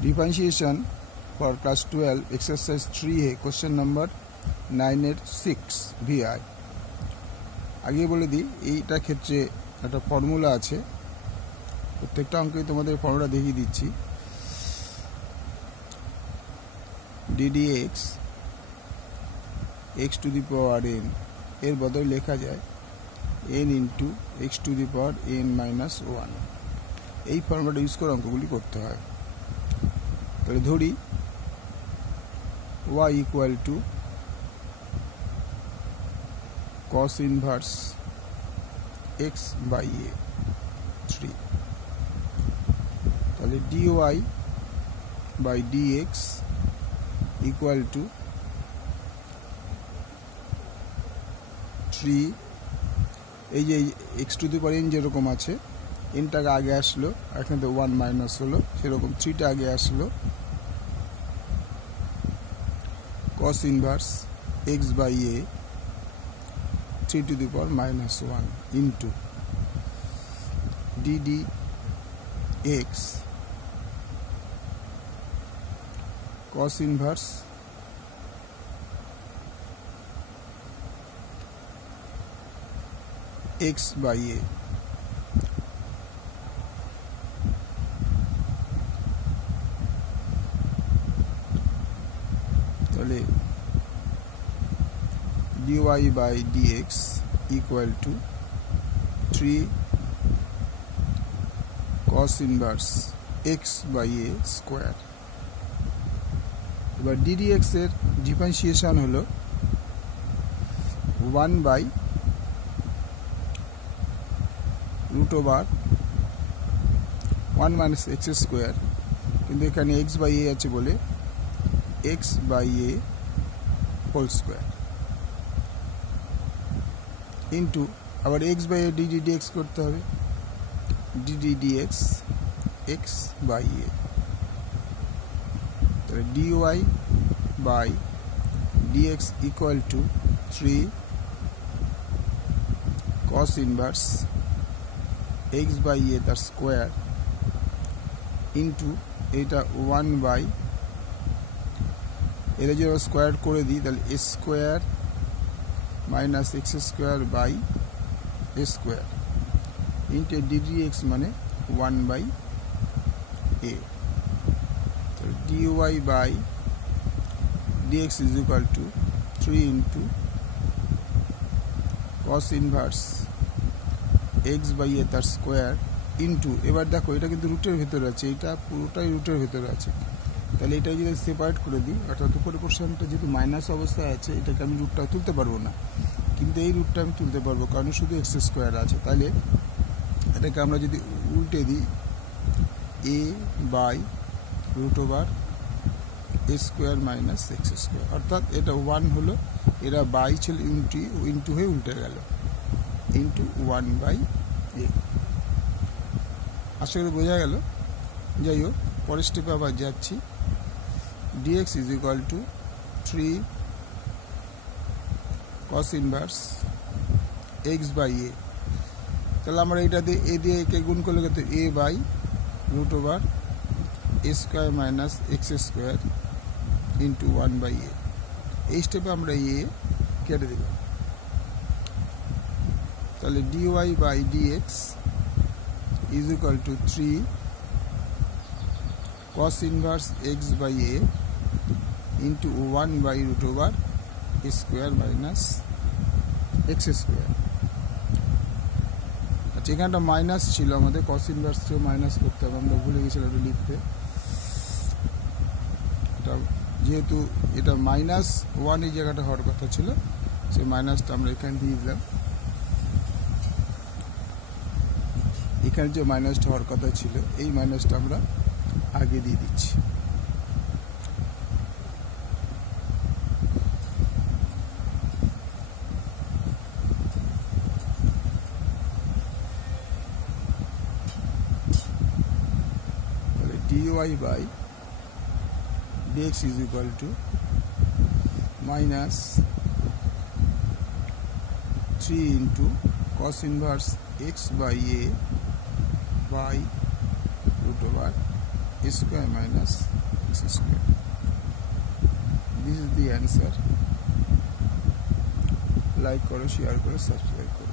Differentiation for class 12 exercise 3A question number 986 VI আগে বলে দিই এইটা ক্ষেত্রে একটা ফর্মুলা আছে প্রত্যেকটা অঙ্কে তোমাদের ফর্মুলা দেখিয়ে দিচ্ছি ddx x to the power n এর বদলে লেখা যায় n into x to the power n minus 1 এই ফর্মুলাটা ইউজ করে অঙ্কগুলি করতে হয় তাহলে ধরি y equal to cos inverse x by a 3 তাহলে dy by dx equal to 3 এই যে x to the power n যেরকম আছে n টাকে আগে আসলো এখানে তো 1 মাইনাস হলো সেরকম 3 টা আগে আসলো cos inverse x by a 3 to the power minus 1 into ddx cos inverse x by a তাহলে dy by dx equal to 3 cos inverse x by a square এবার ddx এর ডিফারেন্সিয়েশন হলো 1 by root over 1 minus x square কিন্তু এখানে x by a আছে বলে x by a whole square into আবার x by a ddx করতে হবে ddx x by a তাহলে dy by dx equal to 3 cos inverse x by a তার square into এটা 1 বাই এটা যদি স্কোয়ার করে দিই তাহলে a square minus x square by a square into ddx মানে 1 বাই a তাহলে dy by dx is equal to 3 into cos inverse x by a তার স্কোয়ার ইন্টু এবার দেখো এটা কিন্তু রুটের ভেতরে আছে এটা পুরোটাই রুটের ভেতরে আছে তাহলে এটা যদি সেপারেট করে দিই অর্থাৎ উপরে পোর্শনটা যেহেতু মাইনাস অবস্থায় আছে এটাকে আমি রুটটা তুলতে পারবো না কিন্তু এই রুটটা আমি তুলতে পারবো কারণ শুধু এক্স স্কোয়ার আছে তাহলে এটাকে আমরা যদি উল্টে দিই a by root over A square minus x square অর্থাৎ এটা 1 হলো এরা বাই ছিল ইন্টু হয়ে উল্টে গেল ইন্টু 1 বাই a আশা করি বোঝা গেল যাই হোক পরের স্টেপে আবার যাচ্ছি dx is equal to 3 cos inverse x by a তাহলে আমরা এটা দিয়ে a দিয়ে কে গুণ করলে কত a by root over a square minus x square into 1 by a এই স্টেপে আমরা a কেটে দিলাম তাহলে dy by dx is equal to 3 cos inverse x by a into 1 by root over a square minus x square আচ্ছা এখানটা minus ছিল আমাদের cos inverse কে মাইনাস করতে হবে আমরা ভুলে গেছিলাম এটা লিখতে এটা যেহেতু এটা মাইনাস 1 এই জায়গাটা হওয়ার কথা ছিল সেই মাইনাসটা আমরা এখানে দিয়ে দিলাম এখানে যে মাইনাসটা হওয়ার কথা ছিল এই মাইনাসটা আমরা আগে দিয়ে দিচ্ছি তাহলে dy by dx is equal to minus 3 into cos inverse x by a by root over square minus x square. This is the answer. Like করো, শেয়ার করো, সাবস্ক্রাইব করো।